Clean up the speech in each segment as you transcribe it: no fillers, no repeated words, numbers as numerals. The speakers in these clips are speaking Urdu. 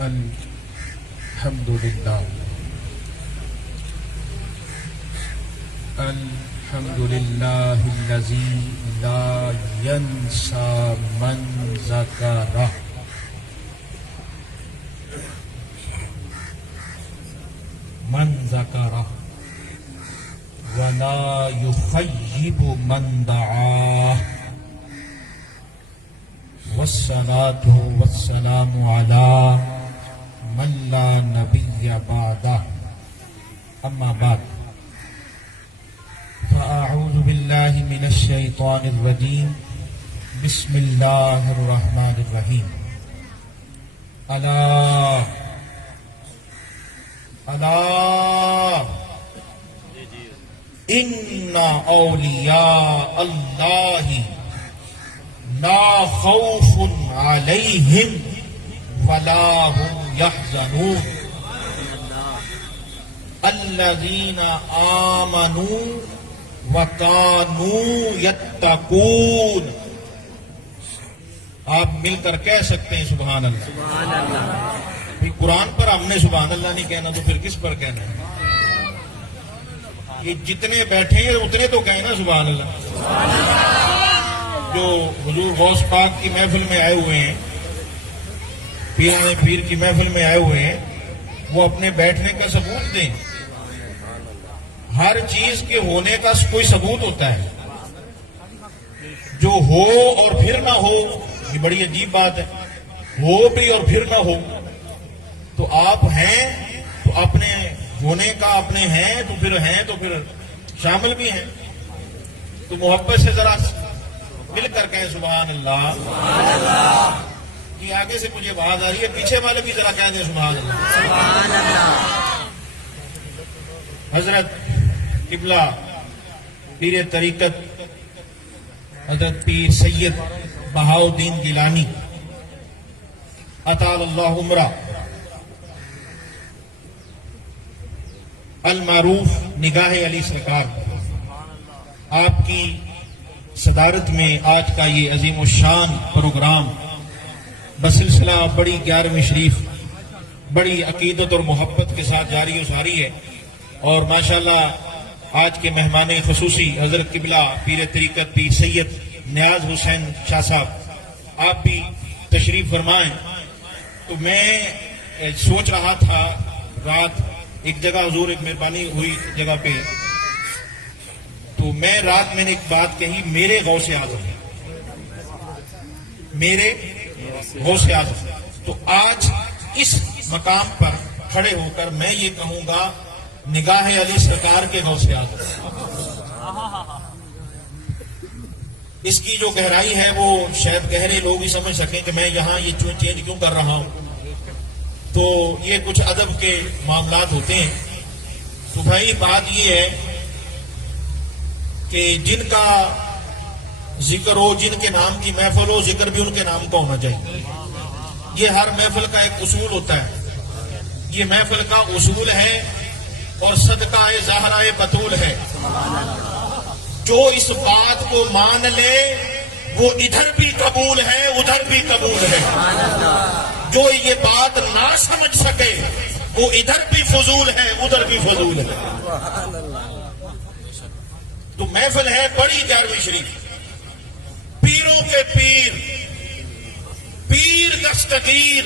الحمد للہ الحمد للہ الذی لا ینسى من ذکرہ ولا يخيب من دعاه والصلاة والسلام على من لا نبي بعده أما بعد فأعوذ بالله من الشيطان الرجيم بسم الله الرحمن الرحيم ألا إن أولياء الله لا خوف عليهم ولا هم يحزنون الذين آمنوا وكانوا يتقون. آپ مل کر کہہ سکتے ہیں سبحان اللہ. سبحان اللہ. قرآن پر ہم نے سبحان اللہ نہیں کہنا تو پھر کس پر کہنا ہے؟ یہ جتنے بیٹھے ہیں اتنے تو کہیں نا سبحان اللہ. جو حضور غوث پاک کی محفل میں آئے ہوئے ہیں، پیر کی محفل میں آئے ہوئے ہیں، وہ اپنے بیٹھنے کا ثبوت دیں. ہر چیز کے ہونے کا کوئی ثبوت ہوتا ہے. جو ہو اور پھر نہ ہو یہ بڑی عجیب بات ہے. ہو بھی اور پھر نہ ہو. تو آپ ہیں تو اپنے ہونے کا اپنے ہیں تو پھر شامل بھی ہیں. تو محبت سے ذرا مل کر کہیں سبحان اللہ. سبحان اللہ. کہ آگے سے مجھے آواز آ رہی ہے، پیچھے والے بھی ذرا کہہ دیں سبحان اللہ. سبحان اللہ. حضرت قبلہ پیر طریقت حضرت پیر سید بہاؤالدین گیلانی اطال اللہ عمرہ المعروف نگاہ علی سرکار، آپ کی صدارت میں آج کا یہ عظیم الشان پروگرام بسلسلہ بڑی 11ویں شریف بڑی عقیدت اور محبت کے ساتھ جاری و ساری ہے. اور ماشاءاللہ آج کے مہمان خصوصی حضرت قبلہ پیر طریقت پیر سید نیاز حسین شاہ صاحب، آپ بھی تشریف فرمائیں. تو میں سوچ رہا تھا رات ایک جگہ حضور ایک مہربانی ہوئی جگہ پہ، تو میں رات میں نے ایک بات کہی، میرے غوث اعظم، میرے غوث اعظم. تو آج اس مقام پر کھڑے ہو کر میں یہ کہوں گا نگاہ علی سرکار کے غوث اعظم. اس کی جو گہرائی ہے وہ شاید گہرے لوگ ہی سمجھ سکیں کہ میں یہاں یہ چینج کیوں کر رہا ہوں. تو یہ کچھ ادب کے معاملات ہوتے ہیں. تو بھائی بات یہ ہے کہ جن کا ذکر ہو، جن کے نام کی محفل ہو، ذکر بھی ان کے نام کا ہونا چاہیے. یہ ہر محفل کا ایک اصول ہوتا ہے. یہ محفل کا اصول ہے اور صدقہ زہرہ بطول ہے. جو اس بات کو مان لے وہ ادھر بھی قبول ہے ادھر بھی قبول ہے. جو یہ بات نہ سمجھ سکے وہ ادھر بھی فضول ہے ادھر بھی فضول ہے. تو محفل ہے بڑی 11ویں شریف، پیروں کے پیر، پیر دستگیر،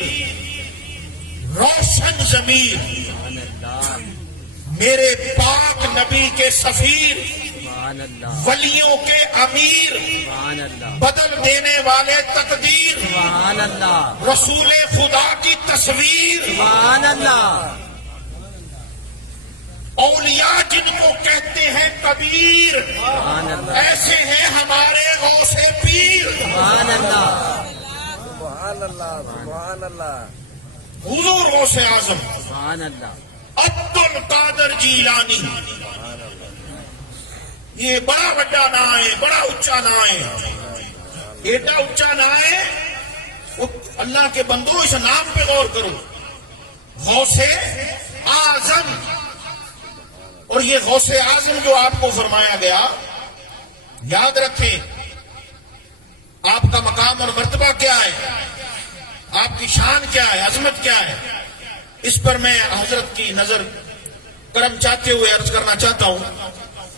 روشن ضمیر، میرے پاک نبی کے سفیر، ولیوں کے امیر، بدل دینے والے تقدیر، رسول خدا کی تصویر، اولیاء جن کو کہتے ہیں کبیر، ایسے ہیں ہمارے غوث پیر. حضور غوث اعظم عبد القادر جیلانی، یہ بڑا بڑا نام ہے، بڑا اونچا نام ہے، ایٹا اونچا نام ہے. اللہ کے بندو اس نام پہ غور کرو، غوث اعظم. اور یہ غوث اعظم جو آپ کو فرمایا گیا، یاد رکھیں آپ کا مقام اور مرتبہ کیا ہے. آپ کی شان کیا ہے، عظمت کیا ہے، اس پر میں حضرت کی نظر کرم چاہتے ہوئے عرض کرنا چاہتا ہوں.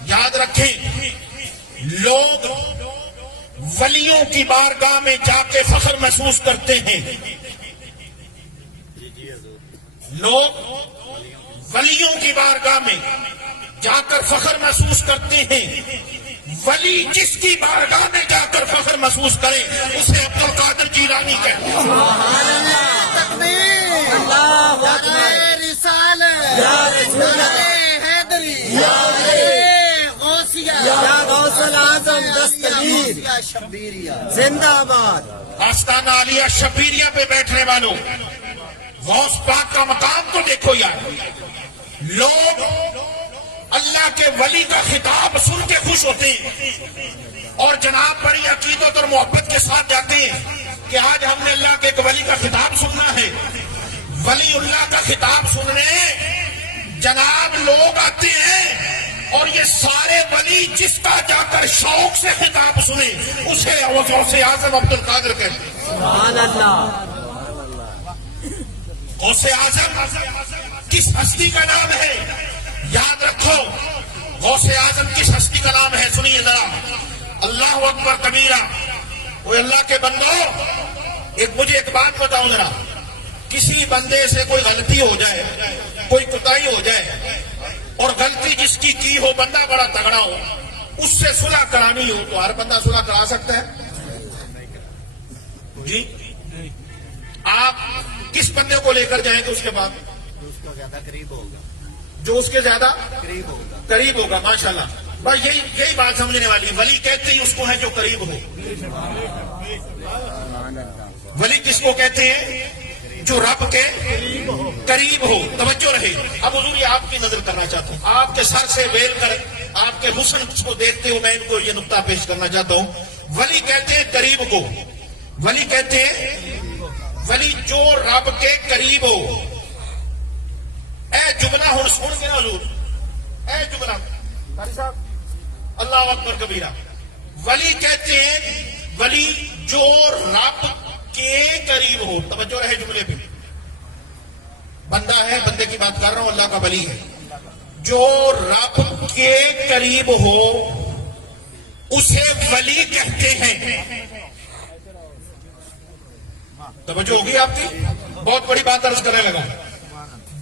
یاد رکھیں، لوگ ولیوں کی بارگاہ میں جا کے فخر محسوس کرتے ہیں. لوگ ولیوں کی بارگاہ میں جا کر فخر محسوس کرتے ہیں. ولی جس کی بارگاہ میں جا کر فخر محسوس کرے اسے عبد القادر جیلانی کہتے ہیں. تکبیر اللہ اکبر رسالت یا رسول حیدری غوثیہ یا غوث العظم دستگیر شبیریہ زندہ باد. آستانہ عالیہ شبیریہ پہ بیٹھنے والوں، غوث پاک کا مقام تو دیکھو یار. لوگ اللہ کے ولی کا خطاب سن کے خوش ہوتے ہیں اور جناب بڑی عقیدت اور محبت کے ساتھ جاتے ہیں کہ آج ہم نے اللہ کے ایک ولی کا خطاب سننا ہے. ولی اللہ کا خطاب سننے جناب لوگ آتے ہیں اور یہ سارے ولی جس کا جا کر شوق سے خطاب سنے اسے غوث اعظم عبد القادر کہتے ہیں. سبحان اللہ. غوث اعظم کس ہستی کا نام ہے؟ یاد رکھو، غوث اعظم کس ہستی کا نام ہے؟ سنیے ذرا. اللہ اکبر کبیرہ. وہ اللہ کے بندو، مجھے ایک بات بتاؤ ذرا. کسی بندے سے کوئی غلطی ہو جائے، کوئی کوتاہی ہو جائے اور غلطی جس کی ہو بندہ بڑا تگڑا ہو، اس سے صلح کرانی ہو تو ہر بندہ صلح کرا سکتا ہے جی؟ آپ کس بندے کو لے کر جائیں گے اس کے بعد؟ جو اس کے زیادہ قریب ہوگا. ماشاءاللہ بھائی، یہی بات سمجھنے والی ہے. ولی کہتے ہی اس کو ہے جو قریب ہو. ولی کس کو کہتے ہیں؟ جو رب کے قریب ہو. توجہ رہے. اب حضور یہ آپ کی نظر کرنا چاہتا ہوں، آپ کے سر سے ویل کر آپ کے حسن کو دیکھتے ہوئے میں ان کو یہ نقطہ پیش کرنا چاہتا ہوں. ولی کہتے ہیں قریب کو. ولی کہتے ہیں ولی جو رب کے قریب ہو. اے جملہ ہوں سن کے نا حضور، اے جملہ قاری صاحب اللہ اکبر کبیرہ. ولی کہتے ہیں ولی جو رب کے قریب ہو. توجہ رہے جملے پہ. بندہ ہے، بندے کی بات کر رہا ہوں، اللہ کا ولی ہے. جو رب کے قریب ہو اسے ولی کہتے ہیں. توجہ ہوگی آپ کی؟ بہت بڑی بات عرض کرنے لگا.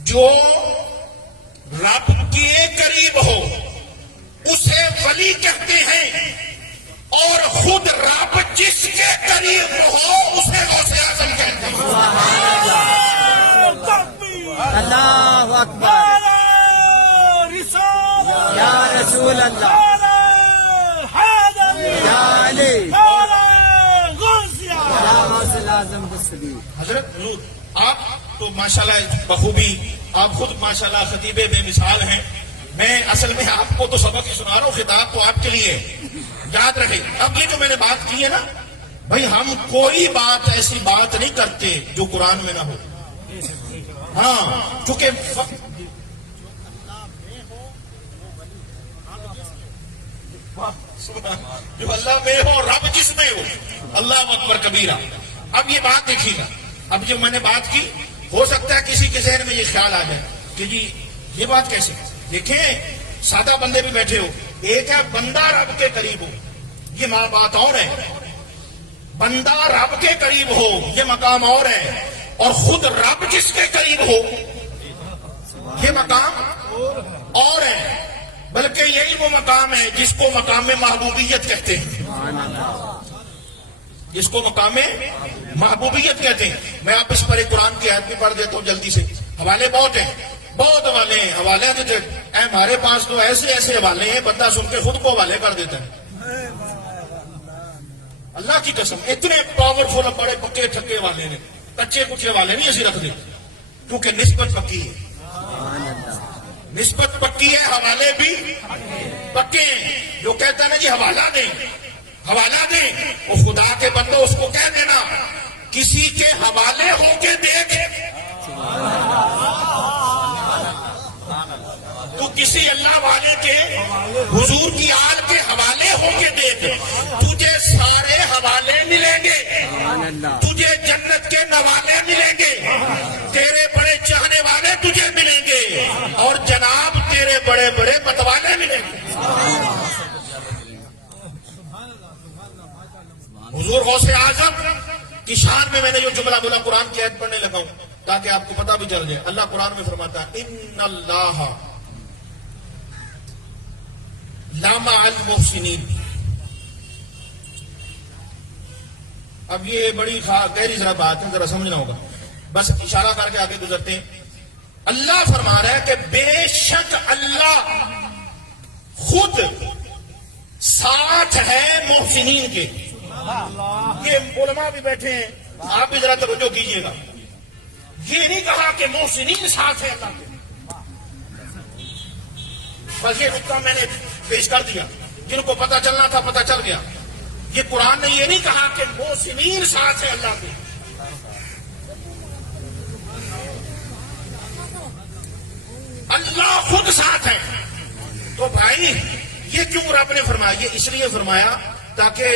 جو رب کے قریب ہو اسے ولی کہتے ہیں اور خود رب جس کے قریب ہو اسے غوث اعظم کہتے ہیں. اللہ اکبر یا رسول اللہ یا علی یا غوث العظم دستگیر. حضرت حضور آپ تو ماشاءاللہ بخوبی، آپ خود ماشاءاللہ خطیب بے مثال ہیں. میں اصل میں آپ کو تو سبق ہی سنا رہا ہوں، خطاب تو آپ کے لیے. یاد رہے، اب یہ جو میں نے بات کی ہے نا بھائی، ہم کوئی بات ایسی بات نہیں کرتے جو قرآن میں نہ ہو. ہاں، چونکہ جو اللہ میں ہو، رب جس میں ہو. اللہ اکبر کبیرہ. اب یہ بات دیکھیے گا، اب جو میں نے بات کی ہو سکتا ہے کسی کے ذہن میں یہ خیال آ جائے کہ جی یہ بات کیسے. دیکھیں سادہ بندے بھی بیٹھے ہو، ایک ہے بندہ رب کے قریب ہو، یہ بات اور ہے. بندہ رب کے قریب ہو یہ مقام اور ہے، اور خود رب جس کے قریب ہو یہ مقام اور ہے. بلکہ یہی وہ مقام ہے جس کو مقام محبوبیت کہتے ہیں. جس کو مقام محبوبیت کہتے ہیں. میں آپ اس پر ایک قرآن کی آیت بھی پڑھ دیتا ہوں جلدی سے. حوالے بہت ہیں، بہت حوالے ہیں. حوالے دیتے اے ہمارے پاس تو ایسے ایسے حوالے ہیں بندہ سن کے خود کو حوالے کر دیتا ہے. اللہ کی قسم اتنے پاورفل بڑے پکے ٹھکے والے نے، کچے کچے والے نہیں ایسے رکھ دیتے کیونکہ نسبت پکی ہے. نسبت پکی ہے، حوالے بھی پکے ہیں. جو کہتا ہے نا جی حوالہ دیں حوالہ دیں، وہ خدا کے بندو اس کو کہہ دینا کسی کے حوالے ہو کے دیکھ. تو کسی اللہ والے کے حضور کی آل کے حوالے ہو کے دیکھ، تجھے سارے حوالے ملیں گے، تجھے جنت کے نوالے میرے بڑے بڑے متوالے ملیں گے. حضور غوث اعظم کی شان میں نے جو جملہ بولا قرآن کی آیت پڑھنے لگا ہوں تاکہ آپ کو پتہ بھی چل جائے. اللہ قرآن میں فرماتا ہے ان اللہ لامع المحسنین. اب یہ بڑی گہری ذرا بات ہے, ذرا سمجھنا ہوگا, بس اشارہ کر کے آگے گزرتے ہیں. اللہ فرما رہا ہے کہ بے شک اللہ خود ساتھ ہے محسنین کے. یہ علماء بھی بیٹھے ہیں, آپ بھی ذرا توجہ کیجئے گا. یہ نہیں کہا کہ محسنین ساتھ ہے اللہ کے, بس یہ نقطہ میں نے پیش کر دیا, جن کو پتہ چلنا تھا پتہ چل گیا. یہ قرآن نے یہ نہیں کہا کہ محسنین ساتھ ہے اللہ کے. اللہ خود ساتھ ہے. تو بھائی یہ کیوں رب نے فرمایا؟ یہ اس لیے فرمایا تاکہ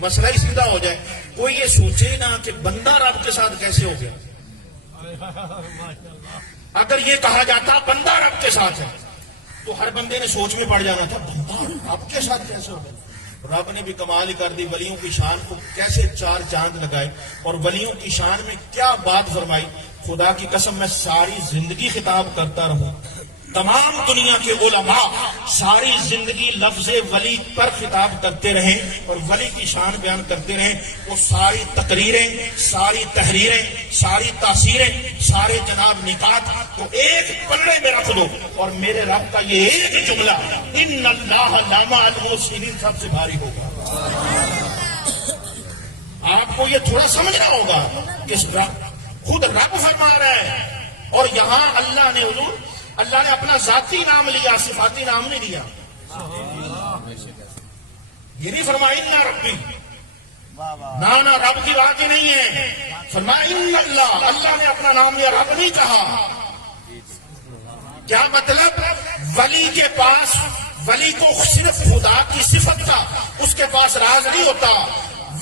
مسئلہ ہی سیدھا ہو جائے. کوئی یہ سوچے نا کہ بندہ رب کے ساتھ کیسے ہو گیا. اگر یہ کہا جاتا بندہ رب کے ساتھ ہے تو ہر بندے نے سوچ میں پڑ جانا تھا بندہ رب کے ساتھ کیسے ہو گیا. رب نے بھی کمال ہی کر دی, ولیوں کی شان کو کیسے چار چاند لگائے اور ولیوں کی شان میں کیا بات فرمائی. خدا کی قسم میں ساری زندگی خطاب کرتا رہوں, تمام دنیا کے علماء ساری زندگی لفظ ولی پر خطاب کرتے رہیں اور ولی کی شان بیان کرتے رہیں. وہ ساری تقریریں, ساری تحریریں, ساری تاثیریں, سارے جناب نکات کو ایک پلڑے میں رکھ دو اور میرے رب کا یہ ایک جملہ ان اللہ لامع المحسنین سب سے بھاری ہوگا. آپ کو یہ تھوڑا سمجھنا ہوگا کہ خود رب فرما رہا ہے اور یہاں اللہ نے حضور اللہ نے اپنا ذاتی نام لیا, صفاتی نام نہیں لیا. یہ نہیں فرمایا ان ربی, نہ رب کی بات ہی نہیں ہے. فرمایا ان اللہ, اللہ نے اپنا نام لیا, رب نہیں کہا. کیا مطلب؟ ولی کے پاس, ولی کو صرف خدا کی صفت کا اس کے پاس راز نہیں ہوتا,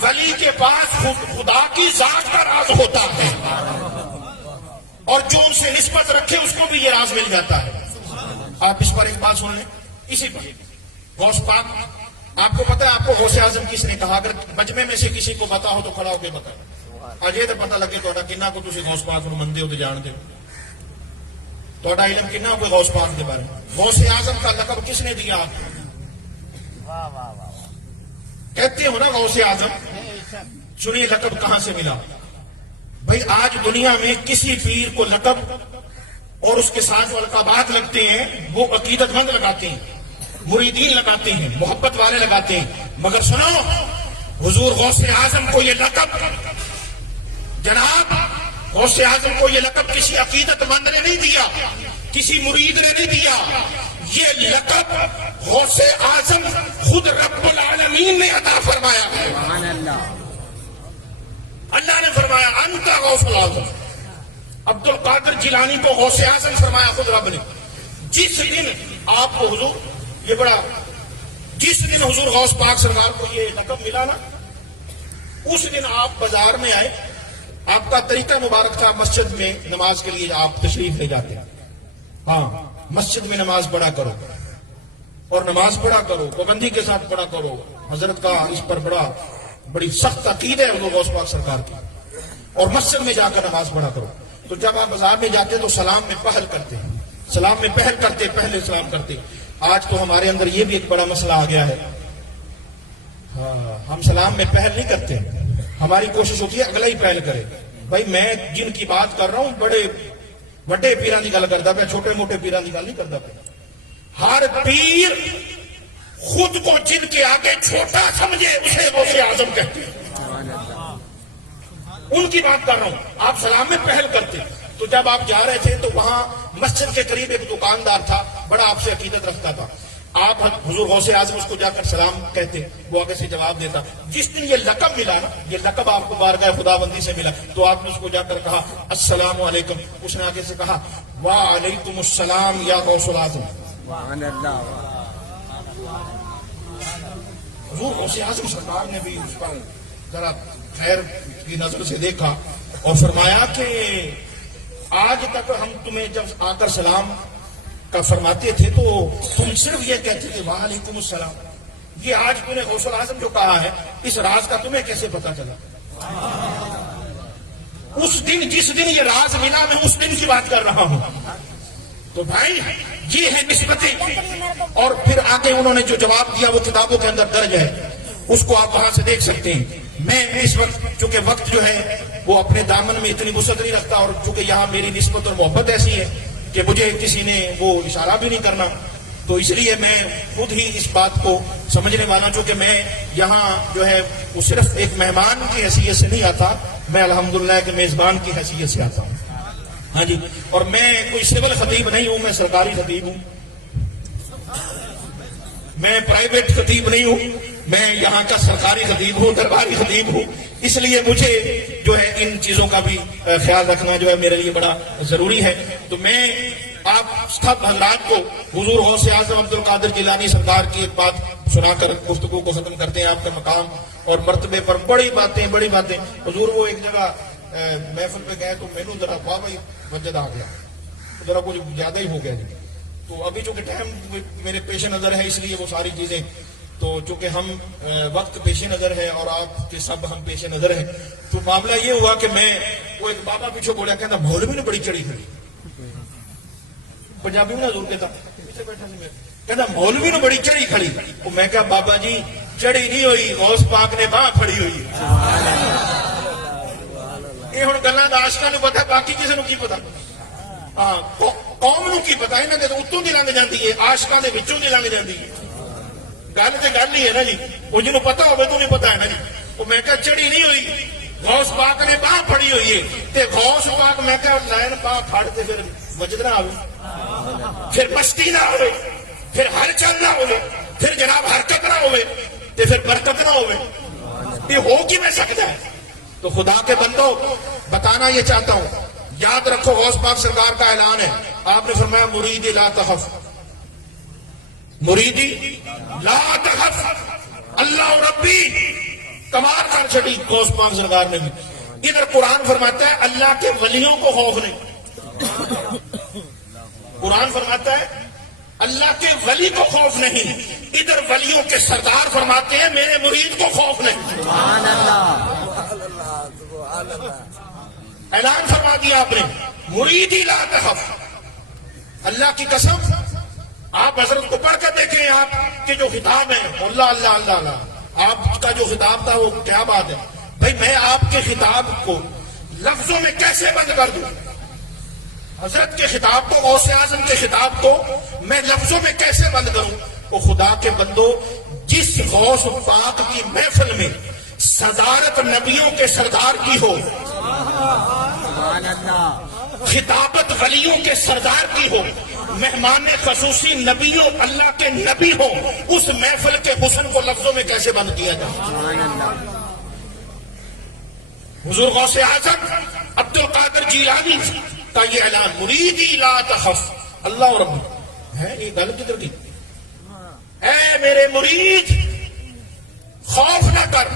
ولی کے پاس خدا کی ذات کا راز ہوتا ہے اور جو ان سے نسبت رکھے اس کو بھی یہ راز مل جاتا ہے. آپ اس پر ایک بات سن لیں, اسی پر غوث پاک, آپ کو پتا ہے آپ کو غوث اعظم کس نے کہا؟ اگر مجمع میں سے کسی کو پتا ہو تو کھڑا ہو کے بتائیں. اجے تو پتا لگے تو کنہ کو تھی غوث پاک نو مندے ہو تو جانتے ہو, تو علم کنہ کوئی غوث پاک کے بارے میں. غوث اعظم کا لقب کس نے دیا آپ کو؟ کہتے ہو نا غوث اعظم. سنیے لقب کہاں سے ملا. بھائی آج دنیا میں کسی پیر کو لقب اور اس کے ساتھ جو القابات لگتے ہیں وہ عقیدت مند لگاتے ہیں, مریدین لگاتے ہیں, محبت والے لگاتے ہیں. مگر سنو, حضور غوث اعظم کو یہ لقب, جناب غوث اعظم کو یہ لقب کسی عقیدت مند نے نہیں دیا, کسی مرید نے نہیں دیا. یہ لقب غوث اعظم خود رب العالمین نے عطا فرمایا ہے. سبحان اللہ. اللہ نے فرمایا انت غوث الاعظم. عبد القادر جیلانی کو غوث اعظم فرمایا خود رب نے. جس دن آپ کو حضور یہ بڑا, جس دن حضور غوث پاک سرکار کو یہ لقب ملا نا, اس دن آپ بازار میں آئے. آپ کا طریقہ مبارک تھا مسجد میں نماز کے لیے آپ تشریف لے جاتے ہیں. ہاں, مسجد میں نماز پڑھا کرو اور نماز پڑھا کرو, پابندی کے ساتھ پڑھا کرو. حضرت کا اس پر بڑی سخت عقیدہ ہے حضور غوث پاک سرکار کی. اور مسجد میں جا کر نماز پڑھا کرو. تو جب آپ بازار میں جاتے تو سلام میں پہل کرتے ہیں, سلام میں پہل کرتے, پہلے سلام کرتے. آج تو ہمارے اندر یہ بھی ایک بڑا مسئلہ آ گیا ہے. ہاں, ہم سلام میں پہل نہیں کرتے, ہماری کوشش ہوتی ہے اگلا ہی پہل کرے. بھائی میں جن کی بات کر رہا ہوں بڑے پیران کی گل کرتا پہ, چھوٹے موٹے پیران کی گل نہیں کرتا پہ. ہر پیر خود کو جن کے آگے چھوٹا سمجھے اسے غوث اعظم کہتے ہیں. ان کی بات کر رہا ہوں. آپ سلام میں پہل کرتے. تو جب آپ جا رہے تھے تو وہاں مسجد کے قریب ایک دکاندار تھا, بڑا آپ سے عقیدت رکھتا تھا. آپ حضور غوث اعظم اس کو جا کر سلام کہتے, وہ آگے سے جواب دیتا. جس دن یہ لقب ملا نا, یہ لقب آپ کو بارگاہ خدا بندی سے ملا, تو آپ نے اس کو جا کر کہا السلام علیکم. اس نے آگے سے کہا وعلیکم السلام یا غوث الاعظم. سبحان اللہ. حضور غوث اعظم سرکار نے بھی اس پر ذرا خیر کی نظر سے دیکھا اور فرمایا کہ آج تک ہم تمہیں جب آ کر سلام کا فرماتے تھے تو تم صرف یہ کہتے تھے وعلیکم السلام. یہ آج تم نے غوث الاعظم جو کہا ہے اس راز کا تمہیں کیسے پتا چلا؟ اس دن جس دن یہ راز ملا میں اس دن کی بات کر رہا ہوں. تو بھائی یہ ہے نسبتیں. اور پھر آگے انہوں نے جو جواب دیا وہ کتابوں کے اندر درج ہے, اس کو آپ وہاں سے دیکھ سکتے ہیں. میں اس وقت چونکہ وقت جو ہے وہ اپنے دامن میں اتنی وسعت نہیں رکھتا, اور چونکہ یہاں میری نسبت اور محبت ایسی ہے کہ مجھے کسی نے وہ اشارہ بھی نہیں کرنا, تو اس لیے میں خود ہی اس بات کو سمجھنے والا, چونکہ میں یہاں جو ہے وہ صرف ایک مہمان کی حیثیت سے نہیں آتا, میں الحمدللہ ایک میزبان کی حیثیت سے آتا ہوں. ہاں جی, اور میں کوئی سول خطیب نہیں ہوں, میں سرکاری خطیب ہوں, میں پرائیویٹ خطیب نہیں ہوں, میں یہاں کا سرکاری خطیب ہوں, درباری خطیب ہوں. اس لیے مجھے جو ہے ان چیزوں کا بھی خیال رکھنا جو ہے میرے لیے بڑا ضروری ہے. تو میں آپ سب حضرات کو حضور غوث اعظم عبد القادر جیلانی سرکار کی ایک بات سنا کر گفتگو کو ختم کرتے ہیں. آپ کے مقام اور مرتبے پر بڑی باتیں. حضور وہ ایک جگہ محفل پہ گئے تو مینو ذرا واہ بھائی مسجد آ گیا, ذرا کچھ زیادہ ہی ہو گیا جی. تو ابھی چونکہ ٹائم میرے پیش نظر ہے اس لیے وہ ساری چیزیں, تو چونکہ ہم وقت پیش نظر ہے اور آپ کے سب ہم پیش نظر ہیں, تو معاملہ یہ ہوا کہ میں وہ ایک بابا پیچھے بولا, کہتا مولوی نے بڑی چڑی کھڑی, پنجابی میں حضور کہتا پیچھے بیٹھا سی, کہتا مولوی نے بڑی چڑی کھڑی. تو میں کہا بابا جی چڑی نہیں ہوئی, غوث پاک نے باہ پھڑی ہوئی ہے. یہ ہوں گلاں عاشقاں نوں پتا, باقی کسی نوں کی پتا, ہاں قوم نوں کی پتا, انہاں دے اتوں دی لنگ جاندی ہے, عاشقاں دے وچوں دی لنگ جاندی ہے. گل تے گل ہی ہے نا جی, وہ جنوں پتا ہوے تو نہیں پتا ہے نا جی. وہ میں کہا چڑی نہیں ہوئی, غوث پاک نے باہ پھڑی ہوئی ہے. تے غوث پاک میں کہا لائن باہ پھڑ تے پھر وجد نہ آوے, پھر مستی نہ ہوئے, پھر ہر چل نہ ہوئے, پھر جناب حرکت نہ ہوئے, تے پھر برکت نہ ہوئے. یہ ہو کی میں سکتا ہے. تو خدا کے بندو بتانا یہ چاہتا ہوں, یاد رکھو غوث پاک سرکار کا اعلان ہے. آپ نے فرمایا مریدی لا تخف, مریدی لا تخف, اللہ ربی کمال کر چھڑی غوث پاک سرکار نے بھی. ادھر قرآن فرماتا ہے اللہ کے ولیوں کو خوف نہیں, قرآن فرماتا ہے اللہ کے ولی کو خوف نہیں. ادھر ولیوں کے سردار فرماتے ہیں میرے مرید کو خوف نہیں. سبحان اللہ, سبحان اللہ. اعلان فرما دیا آپ نے مریدی لا تخف. اللہ کی قسم آپ حضرت کو پڑھ کر دیکھیں, آپ کے جو خطاب ہے اللہ اللہ اللہ اللہ, آپ کا جو خطاب تھا وہ کیا بات ہے بھائی. میں آپ کے خطاب کو لفظوں میں کیسے بند کر دوں, حضرت کے خطاب کو, غوث اعظم کے خطاب کو میں لفظوں میں کیسے بند کروں. وہ خدا کے بندو, جس غوث پاک کی محفل میں صدارت نبیوں کے سردار کی ہو, سبحان اللہ. خطابت ولیوں کے سردار کی ہو, مہمان خصوصی نبیوں اللہ کے نبی ہو, اس محفل کے حسن کو لفظوں میں کیسے بند کیا جائے. سبحان اللہ. حضور غوث اعظم عبد القادر جیلانی کا یہ اعلان مریدی لا تخف اللہ رب ہے. یہ گل کدھر کی, اے میرے مرید خوف نہ کر.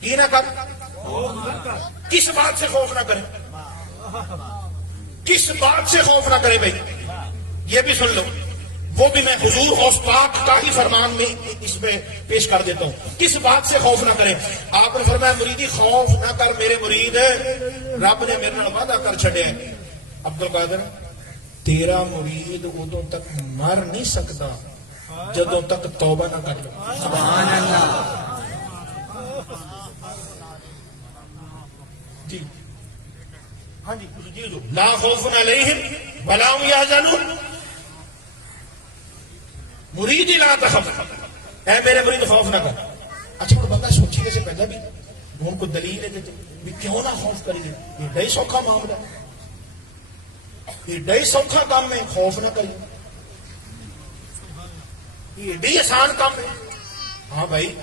کی نہ کر, کس بات سے خوف نہ کرے, کس بات سے خوف نہ کرے بھائی. یہ بھی سن لو, وہ بھی میں حضور غوث پاک کا ہی فرمان میں اس میں پیش کر دیتا ہوں. کس بات سے خوف نہ کرے. آپ نے فرمایا مریدی خوف نہ کر میرے مرید, رب نے میرے نال وعدہ کر چھڈیا ہے. عبد القادر تیرا مرید ادوں تک مر نہیں سکتا جدوں تک توبہ نہ کر لو. سبحان اللہ. جی ہاں جی جی لا خوف علیہم ولا هم يحزنون. مرید لا تخف, اے میرے مرید خوف نہ کر. اچھا اور بندہ سوچے سے پہلے بھی ان کو دلیل ہے بھی کیوں نہ خوف کریے. یہ بڑی سوکھا معاملہ ہے, یہ بڑی سوکھا کام ہے, خوف نہ کریے. یہ بڑی آسان کام ہے. ہاں بھائی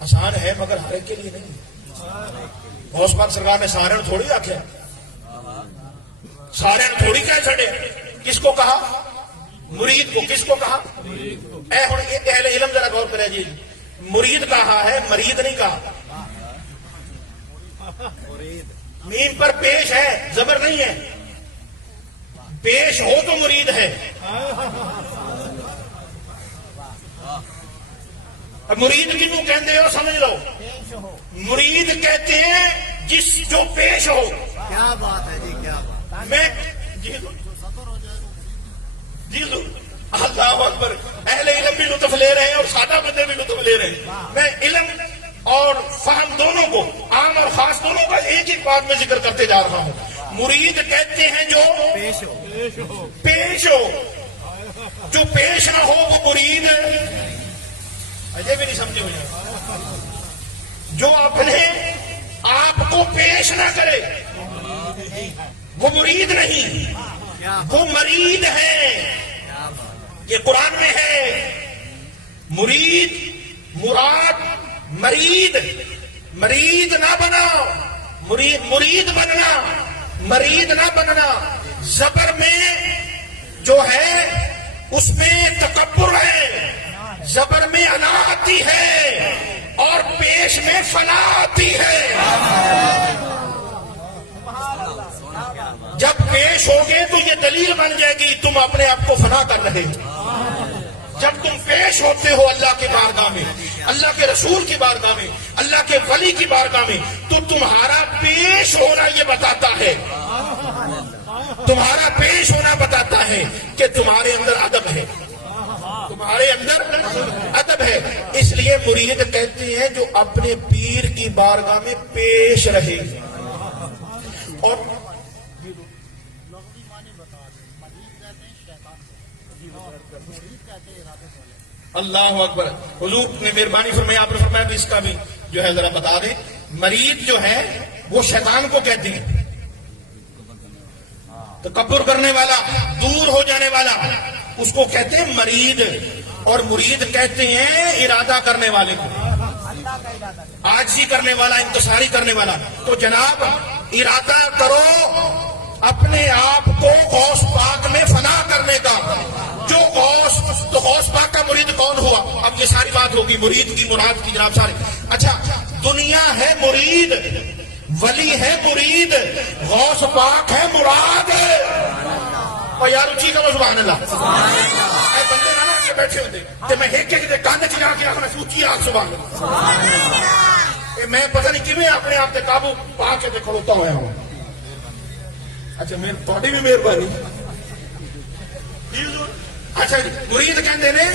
آسان ہے مگر ہر ایک کے لیے نہیں. غوث پاک سرکار نے سارے تھوڑی آخیا, سارے تھوڑی کہہ چھڑے. کس کو کہا, مرید کو. کس کو کہا, اے ہن اہل علم ذرا غور کرے جی, مرید کہا ہے مرید نہیں کہا. میم پر پیش ہے, زبر نہیں ہے. پیش ہو تو مرید ہے. اب مرید کنوں کہندے ہو سمجھ لو. مرید کہتے ہیں جس جو پیش ہو. کیا بات ہے جی، کیا بات. میں جی اللہ اکبر. اہل علم بھی لطف لے رہے ہیں اور سادہ بندے بھی لطف لے رہے ہیں. میں علم اور فہم دونوں کو، عام اور خاص دونوں کا ایک ایک بات میں ذکر کرتے جا رہا ہوں. مرید کہتے ہیں جو پیش ہو. پیش ہو. جو پیش نہ ہو وہ مرید اجے بھی نہیں سمجھے ہوئے. جو اپنے آپ کو پیش نہ کرے وہ مرید نہیں، وہ مرید ہے. یہ قرآن میں ہے. مرید مراد مرید. مرید نہ بنا، مرید بننا، مرید نہ بننا. زبر میں جو ہے اس میں تکبر ہے، زبر میں انا آتی ہے اور پیش میں فنا آتی ہے. جب پیش ہوگے تو یہ دلیل بن جائے گی تم اپنے آپ کو فنا کر رہے ہو. جب تم پیش ہوتے ہو اللہ کے بارگاہ میں، اللہ کے رسول کی بارگاہ میں، اللہ کے ولی کی بارگاہ میں، تو تمہارا پیش ہونا یہ بتاتا ہے، تمہارا پیش ہونا بتاتا ہے کہ تمہارے اندر ادب ہے، تمہارے اندر ادب ہے. اس لیے مرید کہتے ہیں جو اپنے پیر کی بارگاہ میں پیش رہے. اور اللہ اکبر. حضور نے مہربانی فرمایا، آپ نے فرمایا تو اس کا بھی جو ہے ذرا بتا دیں. مرید جو ہے وہ شیطان کو کہتے ہیں، تکبر کرنے والا، دور ہو جانے والا، اس کو کہتے ہیں مرید. اور مرید کہتے ہیں ارادہ کرنے والے کو، عاجزی کرنے والا، انکساری کرنے والا. تو جناب ارادہ کرو اپنے آپ کو غوث پاک میں فنا کرنے کا. جو غوث، تو غوث پاک کا مرید کون ہوا؟ اب یہ ساری بات ہوگی مرید کی، مراد کی جناب سارے. اچھا، دنیا ہے مرید، ولی ہے مرید، غوث پاک ہے مراد. اور یار اچھی کا سبحان اللہ. اے بندے نا کے بیٹھے ہوتے کہ میں ایک ایک کانے چلا کے آخنا سوچی آگ سبحان اللہ. میں پتہ نہیں کیویں اپنے آپ تے قابو پا کے کھڑوتا ہوا ہوں. اچھا میں تھوڑی بھی مہربانی. اچھا مرید کہتے ہیں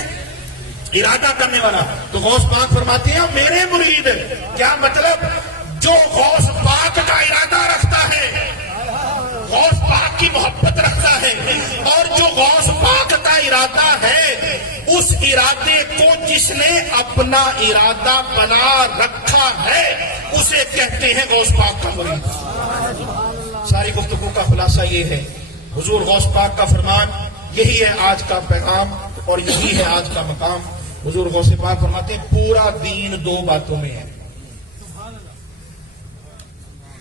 ارادہ کرنے والا. تو غوث پاک فرماتے ہیں میرے مرید. کیا مطلب؟ جو غوث پاک کا ارادہ رکھتا ہے، غوث پاک کی محبت رکھتا ہے، اور جو غوث پاک کا ارادہ ہے اس ارادے کو جس نے اپنا ارادہ بنا رکھا ہے اسے کہتے ہیں غوث پاک کا مرید. ساری گفتگو کا خلاصہ یہ ہے، حضور غوث پاک کا فرمان یہی ہے آج کا پیغام اور یہی ہے آج کا مقام. حضور غوث پاک فرماتے ہیں پورا دین دو باتوں میں ہے.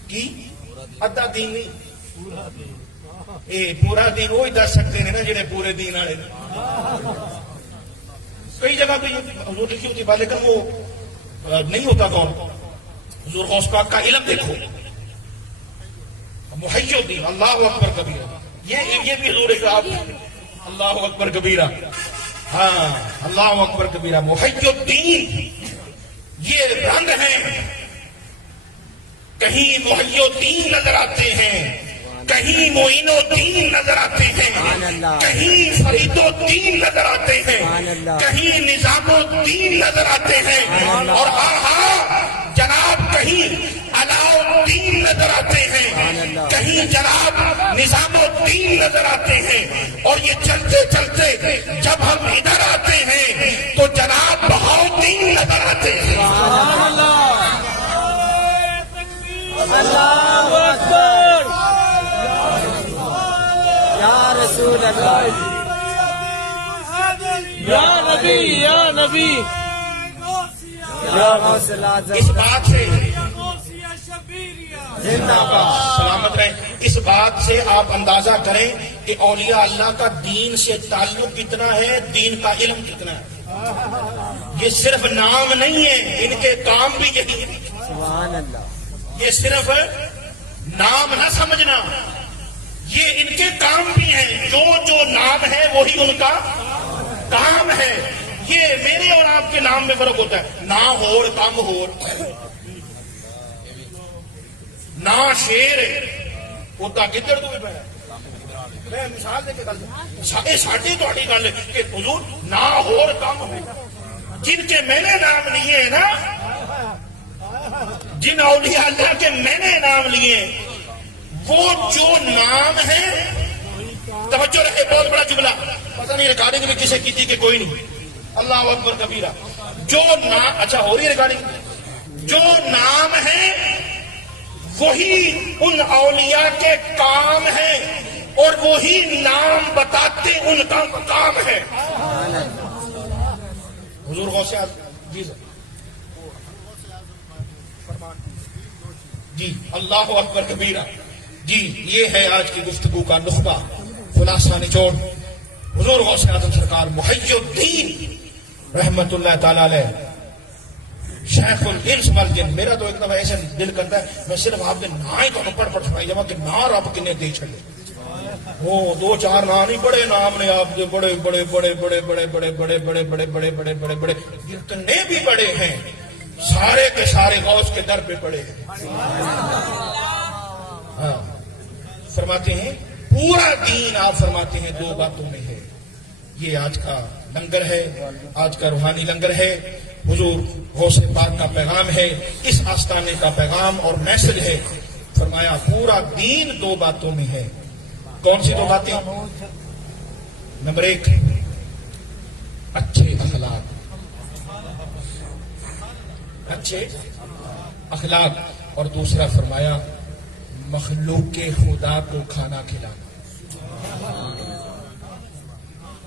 کی ادھا دین نہیں، پورا دین وہی دس سکتے ہیں نا جڑے پورے دین والے. کئی جگہ پہ حضور لکھی ہوتی بات، لیکن وہ نہیں ہوتا. کون؟ حضور غوث پاک کا علم دیکھو، محی الدین. اللہ اکبر کبیرہ. یہ بھی حضور صاحب اللہ اکبر کبیرہ. ہاں اللہ اکبر کبیرہ. محی الدین یہ رنگ ہیں. کہیں محی الدین نظر آتے ہیں، کہیں معین الدین نظر آتے ہیں، کہیں فرید الدین نظر آتے ہیں، کہیں نظام الدین نظر آتے ہیں، اور ہاں جناب کہیں علاء الدین نظر آتے ہیں، کہیں جناب نظام الدین نظر آتے ہیں. اور یہ چلتے چلتے جب ہم ادھر آتے ہیں تو جناب بہاؤدین نظر آتے ہیں. اللہ اکبر یا رسول اللہ، یا نبی، یا نبی، یا غوث الاعظم. اس بات سے زندہ باد. سلامت رہے. اس بات سے آپ اندازہ کریں کہ اولیاء اللہ کا دین سے تعلق کتنا ہے، دین کا علم کتنا ہے. یہ صرف نام نہیں ہے، ان کے کام بھی یہی ہے. سبحان اللہ. یہ صرف نام نہ سمجھنا، یہ ان کے کام بھی ہیں، جو نام ہے وہی ان کا کام ہے. یہ میرے اور آپ کے نام میں فرق ہوتا ہے. نہ ہور کم ہور، نہ شیر ہوتا گدڑ تو بھی پڑا. میں مثال دے کے گل ساڈی تہاڈی گل ہے کہ حضور نہ ہور کم ہو. جن کے میں نے نام لیے ہیں نا، جن اولیاء اللہ کے میں نے نام لیے، وہ جو نام ہے، توجہ رکھے، بہت بڑا جملہ، پتہ نہیں ریکارڈنگ میں کسے کی تھی کہ کوئی نہیں. اللہ اکبر کبیرہ. جو نام، اچھا ہو رہی ہے ریکارڈنگ، جو نام ہے وہی ان اولیاء کے کام ہے، اور وہی نام بتاتے ان کا کام ہے. حضور غوث اعظم جی سر جی، اللہ اکبر کبیرہ. جی یہ ہے آج کی گفتگو کا نخبہ، خلاصہ نچوڑ. حضور غوث اعظم سرکار محی الدین رحمت اللہ تعالی علیہ، شیخ الانس والجن. میرا تو ایک دفعہ ایسا دل کرتا ہے میں صرف آپ کے نا ہی تو پڑھ سنائی جاؤں کہ نا رب کنے دے چھڑے. وہ دو چار نا نہیں، بڑے نام نے آپ کے، بڑے بڑے بڑے بڑے بڑے بڑے بڑے بڑے بڑے بڑے بڑے بڑے بڑے جتنے بھی بڑے ہیں سارے کے سارے غوث کے در پہ پڑے ہیں. ہاں فرماتے ہیں پورا دین، آپ فرماتے ہیں دو باتوں میں ہے. یہ آج کا لنگر ہے، آج کا روحانی لنگر ہے، حضور غوث پاک کا پیغام ہے، اس آستانے کا پیغام اور میسج ہے. فرمایا پورا دین دو باتوں میں ہے. کون سی دو باتیں؟ نمبر ایک، اچھے اخلاق، اچھے اخلاق، اور دوسرا فرمایا مخلوق کے خدا کو کھانا کھلانا.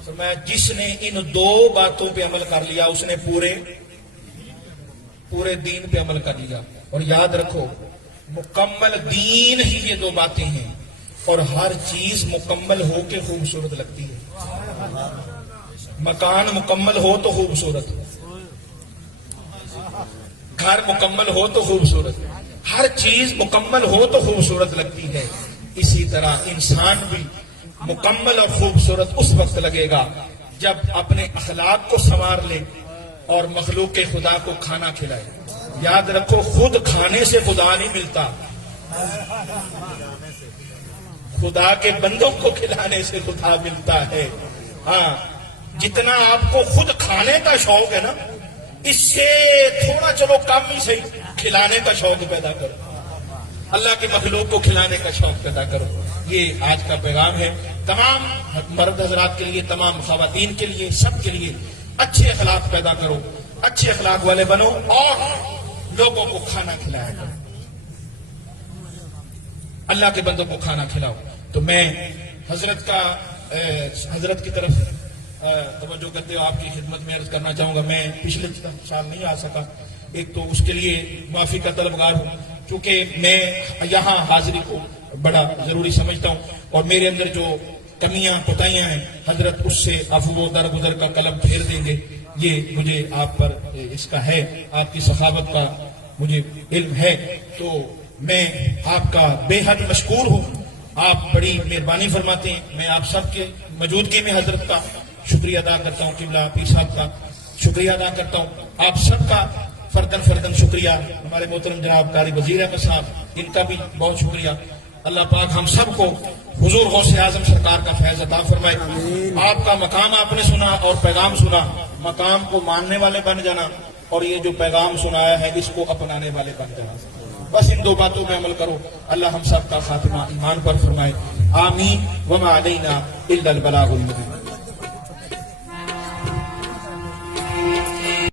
فرمایا جس نے ان دو باتوں پہ عمل کر لیا اس نے پورے دین پہ عمل کر لیا. اور یاد رکھو مکمل دین ہی یہ دو باتیں ہیں، اور ہر چیز مکمل ہو کے خوبصورت لگتی ہے. مکان مکمل ہو تو خوبصورت، گھر مکمل ہو تو خوبصورت، ہر چیز مکمل ہو تو خوبصورت لگتی ہے. اسی طرح انسان بھی مکمل اور خوبصورت اس وقت لگے گا جب اپنے اخلاق کو سنوار لے اور مخلوق کے خدا کو کھانا کھلائے. یاد رکھو خود کھانے سے خدا نہیں ملتا، خدا کے بندوں کو کھلانے سے خدا ملتا ہے. ہاں جتنا آپ کو خود کھانے کا شوق ہے نا، اس سے تھوڑا چلو کم ہی صحیح کھلانے کا شوق پیدا کرو، اللہ کے مخلوق کو کھلانے کا شوق پیدا کرو. یہ آج کا پیغام ہے تمام مرد حضرات کے لیے، تمام خواتین کے لیے، سب کے لیے. اچھے اخلاق پیدا کرو، اچھے اخلاق والے بنو اور لوگوں کو کھانا کھلایا کرو، اللہ کے بندوں کو کھانا کھلاؤ. تو میں حضرت کی طرف توجہ کرتے ہو آپ کی خدمت میں عرض کرنا چاہوں گا. میں پچھلے سال نہیں آ سکا، ایک تو اس کے لیے معافی کا طلبگار ہوں، کیونکہ میں یہاں حاضری کو بڑا ضروری سمجھتا ہوں، اور میرے اندر جو کمیاں کوتاہیاں ہیں حضرت اس سے عفو و درگزر کا قلم پھیر دیں گے. یہ مجھے آپ پر اس کا ہے، آپ کی سخاوت کا مجھے علم ہے. تو میں آپ کا بے حد مشکور ہوں، آپ بڑی مہربانی فرماتے ہیں. میں آپ سب کے موجودگی میں حضرت کا شکریہ ادا کرتا ہوں، قبلہ پیر صاحب کا شکریہ ادا کرتا ہوں، آپ سب کا فردن شکریہ. ہمارے محترم جناب قاری وزیر احمد صاحب، ان کا بھی بہت شکریہ. اللہ پاک ہم سب کو حضور غوث اعظم سرکار کا فیض عطا فرمائے. آپ کا مقام آپ نے سنا اور پیغام سنا، مقام کو ماننے والے بن جانا، اور یہ جو پیغام سنایا ہے اس کو اپنانے والے بن جانا. بس ان دو باتوں پہ عمل کرو. اللہ ہم سب کا خاتمہ ایمان پر فرمائے. آمین. وما علینا الا البلاغ المبین.